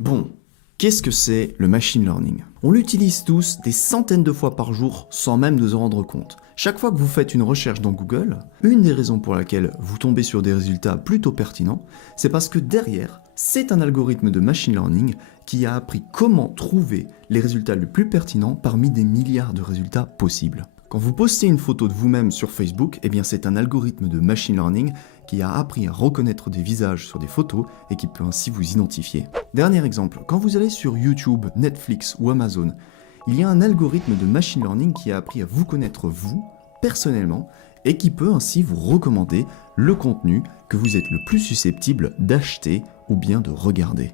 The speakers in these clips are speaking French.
Bon, qu'est-ce que c'est le machine learning? On l'utilise tous des centaines de fois par jour sans même nous en rendre compte. Chaque fois que vous faites une recherche dans Google, une des raisons pour laquelle vous tombez sur des résultats plutôt pertinents, c'est parce que derrière, c'est un algorithme de machine learning qui a appris comment trouver les résultats les plus pertinents parmi des milliards de résultats possibles. Quand vous postez une photo de vous-même sur Facebook, eh bien c'est un algorithme de machine learning qui a appris à reconnaître des visages sur des photos et qui peut ainsi vous identifier. Dernier exemple, quand vous allez sur YouTube, Netflix ou Amazon, il y a un algorithme de machine learning qui a appris à vous connaître vous, personnellement, et qui peut ainsi vous recommander le contenu que vous êtes le plus susceptible d'acheter ou bien de regarder.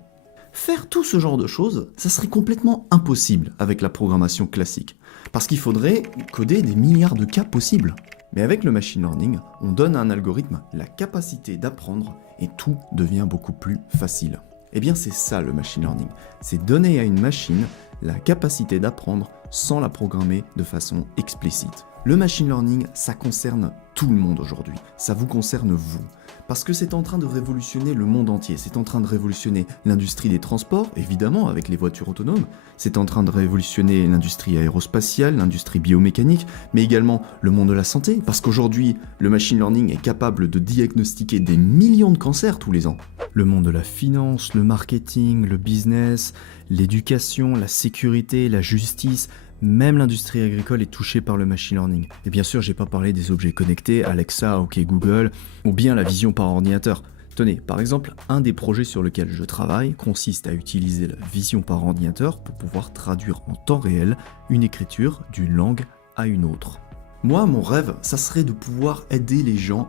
Faire tout ce genre de choses, ça serait complètement impossible avec la programmation classique, parce qu'il faudrait coder des milliards de cas possibles. Mais avec le machine learning, on donne à un algorithme la capacité d'apprendre et tout devient beaucoup plus facile. Eh bien c'est ça le machine learning, c'est donner à une machine la capacité d'apprendre sans la programmer de façon explicite. Le machine learning, ça concerne tout le monde aujourd'hui, ça vous concerne vous. Parce que c'est en train de révolutionner le monde entier, c'est en train de révolutionner l'industrie des transports, évidemment avec les voitures autonomes, c'est en train de révolutionner l'industrie aérospatiale, l'industrie biomécanique, mais également le monde de la santé, parce qu'aujourd'hui, le machine learning est capable de diagnostiquer des millions de cancers tous les ans. Le monde de la finance, le marketing, le business, l'éducation, la sécurité, la justice, même l'industrie agricole est touchée par le machine learning. Et bien sûr, j'ai pas parlé des objets connectés, Alexa, OK Google, ou bien la vision par ordinateur. Tenez, par exemple, un des projets sur lequel je travaille consiste à utiliser la vision par ordinateur pour pouvoir traduire en temps réel une écriture d'une langue à une autre. Moi, mon rêve, ça serait de pouvoir aider les gens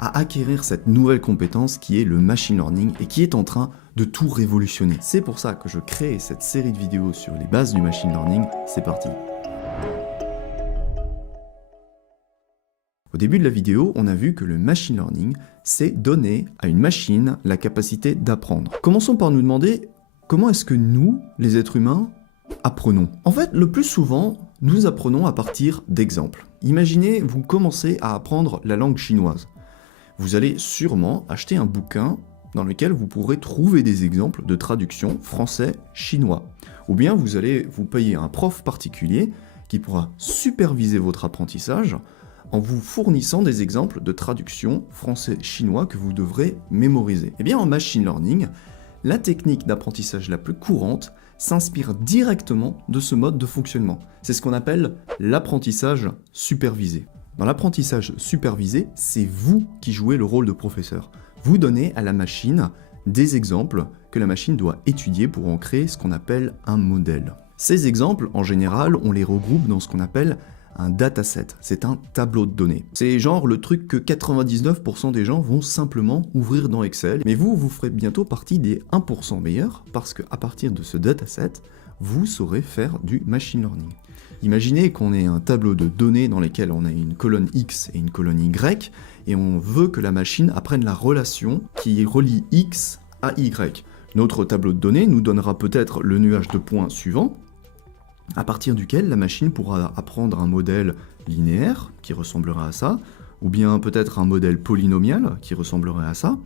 à acquérir cette nouvelle compétence qui est le machine learning et qui est en train de tout révolutionner. C'est pour ça que je crée cette série de vidéos sur les bases du machine learning. C'est parti. Au début de la vidéo, on a vu que le machine learning, c'est donner à une machine la capacité d'apprendre. Commençons par nous demander comment est-ce que nous, les êtres humains, apprenons. En fait, le plus souvent, nous apprenons à partir d'exemples. Imaginez, vous commencez à apprendre la langue chinoise. Vous allez sûrement acheter un bouquin dans lequel vous pourrez trouver des exemples de traduction français-chinois. Ou bien vous allez vous payer un prof particulier qui pourra superviser votre apprentissage en vous fournissant des exemples de traduction français-chinois que vous devrez mémoriser. Eh bien en machine learning, la technique d'apprentissage la plus courante s'inspire directement de ce mode de fonctionnement. C'est ce qu'on appelle l'apprentissage supervisé. Dans l'apprentissage supervisé, c'est vous qui jouez le rôle de professeur. Vous donnez à la machine des exemples que la machine doit étudier pour en créer ce qu'on appelle un modèle. Ces exemples, en général, on les regroupe dans ce qu'on appelle un dataset. C'est un tableau de données. C'est genre le truc que 99% des gens vont simplement ouvrir dans Excel. Mais vous ferez bientôt partie des 1% meilleurs parce qu'à partir de ce dataset, vous saurez faire du machine learning. Imaginez qu'on ait un tableau de données dans lequel on a une colonne X et une colonne Y, et on veut que la machine apprenne la relation qui relie X à Y. Notre tableau de données nous donnera peut-être le nuage de points suivant, à partir duquel la machine pourra apprendre un modèle linéaire qui ressemblera à ça, ou bien peut-être un modèle polynomial qui ressemblerait à ça,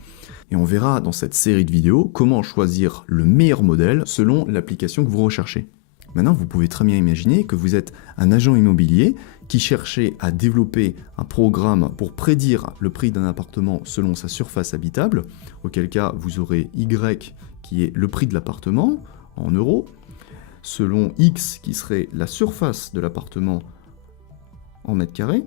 et on verra dans cette série de vidéos comment choisir le meilleur modèle selon l'application que vous recherchez. Maintenant, vous pouvez très bien imaginer que vous êtes un agent immobilier qui cherchait à développer un programme pour prédire le prix d'un appartement selon sa surface habitable, auquel cas vous aurez Y qui est le prix de l'appartement en euros, selon X qui serait la surface de l'appartement en mètres carrés,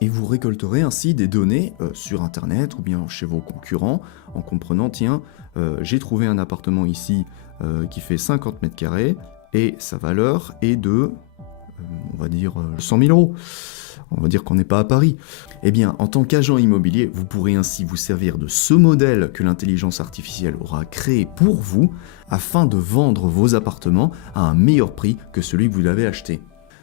et vous récolterez ainsi des données sur internet ou bien chez vos concurrents en comprenant, tiens, j'ai trouvé un appartement ici qui fait 50 mètres carrés et sa valeur est de, on va dire, 100 000 euros. On va dire qu'on n'est pas à Paris. Eh bien, en tant qu'agent immobilier, vous pourrez ainsi vous servir de ce modèle que l'intelligence artificielle aura créé pour vous afin de vendre vos appartements à un meilleur prix que celui que vous l'avez acheté.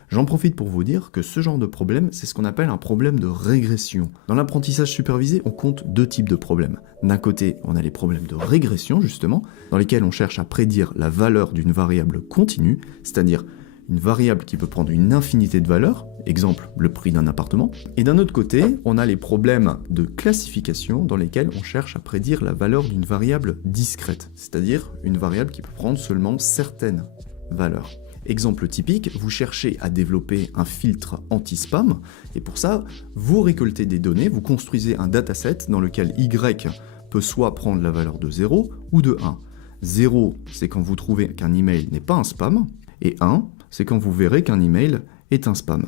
J'en profite pour vous dire que ce genre de problème, c'est ce qu'on appelle un problème de régression. Dans l'apprentissage supervisé, on compte deux types de problèmes. D'un côté, on a les problèmes de régression, justement, dans lesquels on cherche à prédire la valeur d'une variable continue, c'est-à-dire une variable qui peut prendre une infinité de valeurs, exemple le prix d'un appartement, et d'un autre côté, on a les problèmes de classification dans lesquels on cherche à prédire la valeur d'une variable discrète, c'est-à-dire une variable qui peut prendre seulement certaines valeurs. Exemple typique, vous cherchez à développer un filtre anti-spam, et pour ça, vous récoltez des données, vous construisez un dataset dans lequel Y peut soit prendre la valeur de 0 ou de 1. 0, c'est quand vous trouvez qu'un email n'est pas un spam, et 1, c'est quand vous verrez qu'un email est un spam.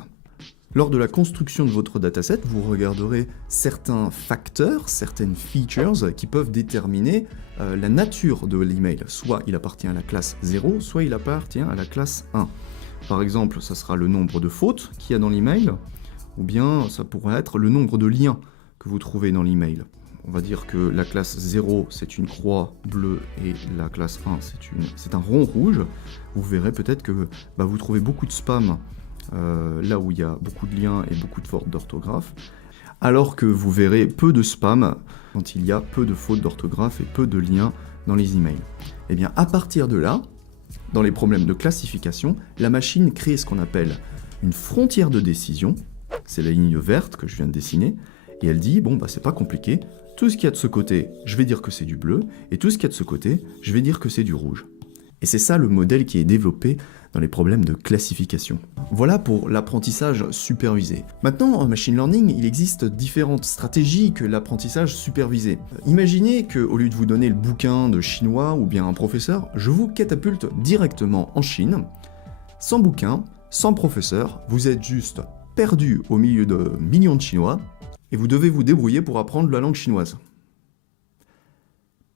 Lors de la construction de votre dataset, vous regarderez certains facteurs, certaines features qui peuvent déterminer la nature de l'email. Soit il appartient à la classe 0, soit il appartient à la classe 1. Par exemple, ça sera le nombre de fautes qu'il y a dans l'email, ou bien ça pourrait être le nombre de liens que vous trouvez dans l'email. On va dire que la classe 0, c'est une croix bleue et la classe 1, c'est un rond rouge. Vous verrez peut-être que vous trouvez beaucoup de spam là où il y a beaucoup de liens et beaucoup de fautes d'orthographe, alors que vous verrez peu de spam quand il y a peu de fautes d'orthographe et peu de liens dans les emails. Et bien à partir de là, dans les problèmes de classification, la machine crée ce qu'on appelle une frontière de décision, c'est la ligne verte que je viens de dessiner, et elle dit, bon c'est pas compliqué, tout ce qu'il y a de ce côté, je vais dire que c'est du bleu, et tout ce qu'il y a de ce côté, je vais dire que c'est du rouge. Et c'est ça le modèle qui est développé dans les problèmes de classification. Voilà pour l'apprentissage supervisé. Maintenant, en machine learning, il existe différentes stratégies que l'apprentissage supervisé. Imaginez qu'au lieu de vous donner le bouquin de chinois ou bien un professeur, je vous catapulte directement en Chine. Sans bouquin, sans professeur, vous êtes juste perdu au milieu de millions de Chinois et vous devez vous débrouiller pour apprendre la langue chinoise.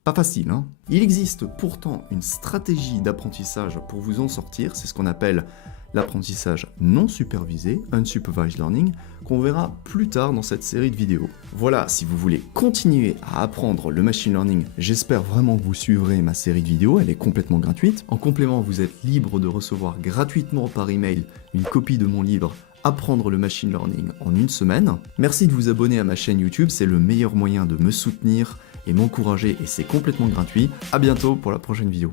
Pas facile, hein? Il existe pourtant une stratégie d'apprentissage pour vous en sortir, c'est ce qu'on appelle l'apprentissage non supervisé, unsupervised learning, qu'on verra plus tard dans cette série de vidéos. Voilà, si vous voulez continuer à apprendre le machine learning, j'espère vraiment que vous suivrez ma série de vidéos, elle est complètement gratuite. En complément, vous êtes libre de recevoir gratuitement par email une copie de mon livre Apprendre le machine learning en une semaine. Merci de vous abonner à ma chaîne YouTube, c'est le meilleur moyen de me soutenir et m'encourager et c'est complètement gratuit. À bientôt pour la prochaine vidéo.